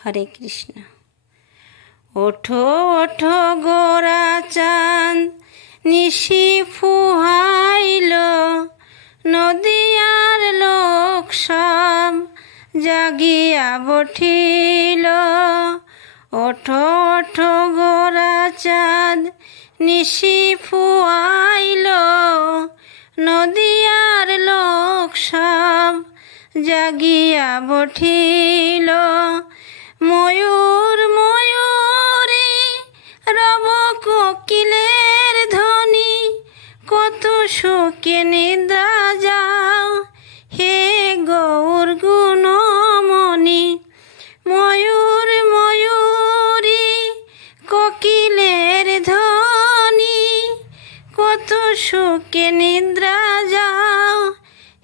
হরে কৃষ্ণ। ওঠো ওঠো গোরা চাঁদ নিশি ফুহাইল, নদিয়ার লোক সব জাগিয়া বঠিল। ওঠো ওঠো গোরা চাঁদ নিশি ফুয়াইল, নদিয়ার লোক সব জাগিয়া বঠিল। ময়ূর ময়ূরী রব কোকিলের ধ্বনি, কত সুখে নিদ্রা যাও হে গৌর গুণমণি। ময়ূর ময়ূরী কোকিলের ধ্বনি, কত সুখে নিদ্রা যাও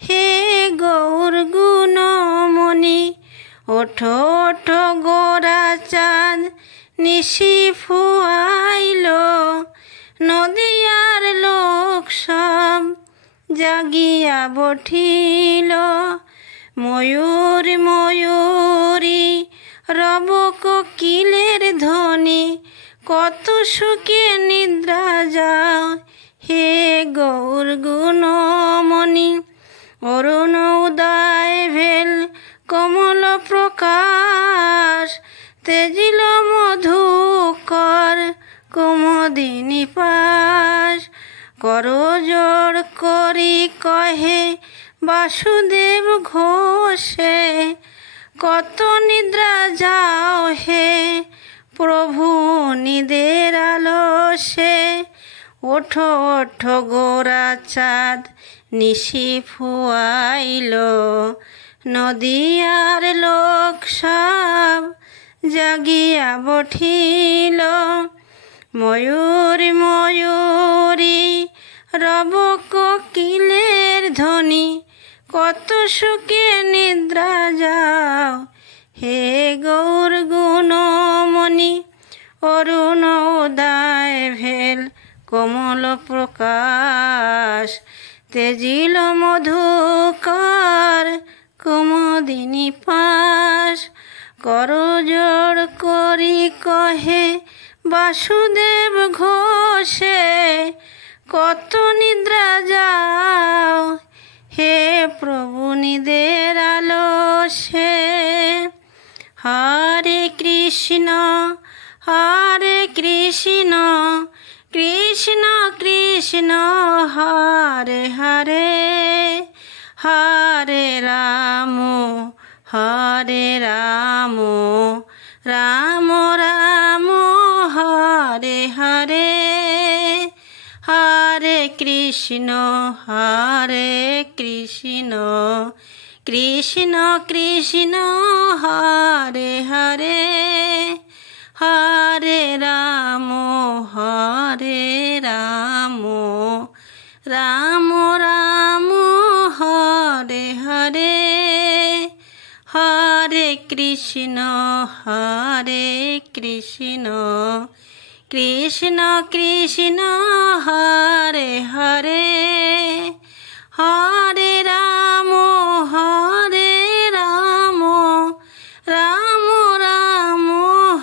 হে গৌর গুণমণি। ওঠো ওঠো গোরা চাঁদ নিশি ফুয়াইল, নদিয়ার লোক সব জাগিয়া বঠিল। ময়ূর ময়ূরী রব কোকিলের ধ্বনি, কত সুখে নিদ্রা যাও হে গৌর গুণমণি। অরুণ উদয় ভেল কমল প্রকাশ, তেজিল মধুকর কুমুদিনী পাশ। করজোড় করি কহে বাসুদেব ঘোষে, কত নিদ্রা যাও হে প্রভু নিদের আলসে। ওঠো ওঠো গোরা চাঁদ নিশি ফুয়াইল, নদিয়ার লোক সব জাগিয়া বঠিল। ময়ূর ময়ূরী রব কোকিলের ধ্বনি, কত সুখে নিদ্রা যাও হে গৌর গুণমণি। অরুণ উদয় ভেল কমল প্রকাশ, তেজিল মধুকর কুমুদিনী পাশ। করজোড় করি কহে বাসুদেব ঘোষে, কত নিদ্রা যাও হে প্রভু নিদের আলসে। হরে কৃষ্ণ কৃষ্ণ কৃষ্ণ হরে হরে, হরে রাম রাম রাম হরে হরে। হরে কৃষ্ণ কৃষ্ণ কৃষ্ণ হরে হরে, হরে রাম রাম রাম হরে হরে। হরে কৃষ্ণ কৃষ্ণ কৃষ্ণ হরে হরে, হরে রাম রাম রাম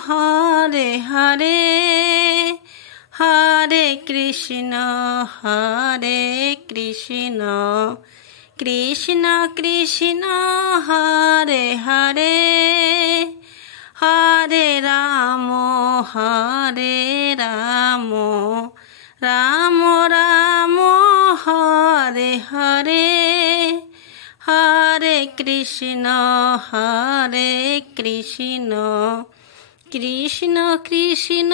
হরে হরে। হরে কৃষ্ণ কৃষ্ণ কৃষ্ণ হরে হরে, হরে রাম রাম রাম হরে হরে। হরে কৃষ্ণ কৃষ্ণ কৃষ্ণ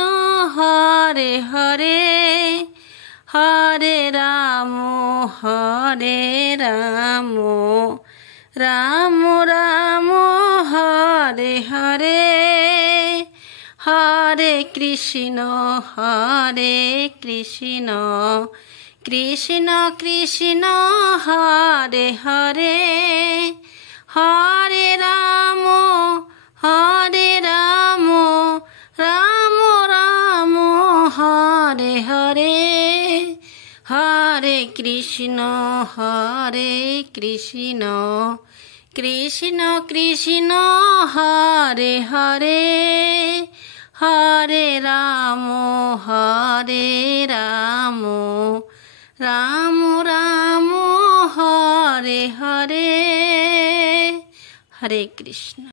হরে হরে, হরে রাম রাম রাম হরে হরে। হরে কৃষ্ণ কৃষ্ণ কৃষ্ণ হরে হরে, হরে রাম রাম রাম হরে হরে। হরে কৃষ্ণ কৃষ্ণ কৃষ্ণ হরে হরে হরে রাম রাম রাম হরে হরে। হরে কৃষ্ণ।